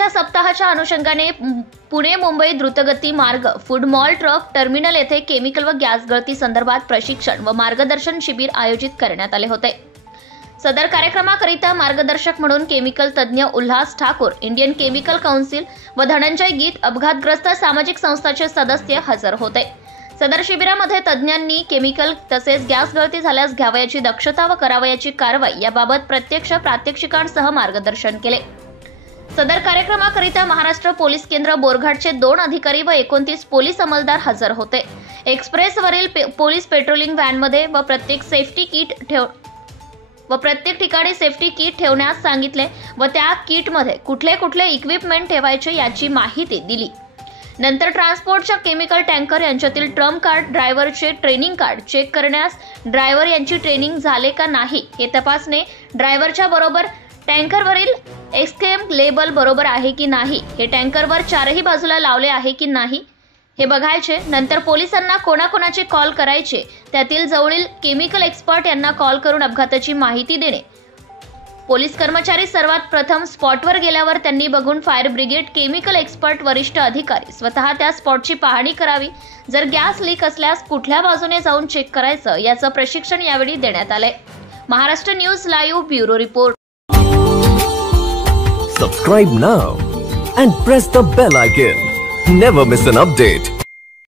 रक्षा सप्ताहाच्या अनुषंगाने पुणे मुंबई द्रुतगती मार्ग फूड मॉल ट्रक टर्मिनल येथे केमिकल व गॅस गळती संदर्भात प्रशिक्षण व मार्गदर्शन शिबिर आयोजित करण्यात आले होते। सदर कार्यक्रमाकरिता मार्गदर्शक म्हणून केमिकल तज्ञ Ulhas Thakur, Indian chemical council व धनंजय गीत अपघातग्रस्त सामाजिक संस्थाचे सदस्य हजर होते। सदर शिबिरामध्ये तज्ञांनी केमिकल तसेच गॅस गळती झाल्यास घ्यावयाची दक्षता व करावयाची कारवाई याबाबत प्रत्यक्ष प्रात्यक्षिकांसह मार्गदर्शन केले। सदर कार्यक्रमाकरिता महाराष्ट्र पोलीस केंद्र बोरघाटचे 2 अधिकारी व 29 पोलीस अंमलदार हजर होते। एक्सप्रेसवरील पोलीस पेट्रोलिंग व्हॅनमध्ये व प्रत्येक ठिकाणी सेफ्टी किट ठेवण्यास सांगितले व त्या किटमध्ये कुठले इक्विपमेंट ठेवायचे याची माहिती दिली। नंतर ट्रान्सपोर्टच्या केमिकल टँकर यांच्यातील ट्रम कार्ड, ड्रायव्हरचे ट्रेनिंग कार्ड चेक करण्यास, ड्रायव्हर यांची ट्रेनिंग झाले का नाही हे तपासणे, ड्रायव्हरच्या बरोबर टँकरवरील एक्सकेम लेबल बरोबर आहे की नाही, हे टँकरवर चारही बाजूला लावले आहे की नाही हे बघायचे। नंतर पोलिसांना कोणाकोणाचे कॉल करायचे, त्यातील जवळील केमिकल एक्सपर्ट यांना कॉल करून अपघाताची माहिती देणे। पोलीस कर्मचारी सर्वात प्रथम स्पॉटवर गेल्यावर त्यांनी बघून फायर ब्रिगेड, केमिकल एक्सपर्ट, वरिष्ठ अधिकारी स्वतः त्या स्पॉटची पाहणी करावी। जर गॅस लीक असल्यास कुठल्या बाजूने जाऊन चेक करायचं याचं प्रशिक्षण यावेळी देण्यात आले। Maharashtra news live bureau report. Subscribe now and press the bell icon. Never miss an update.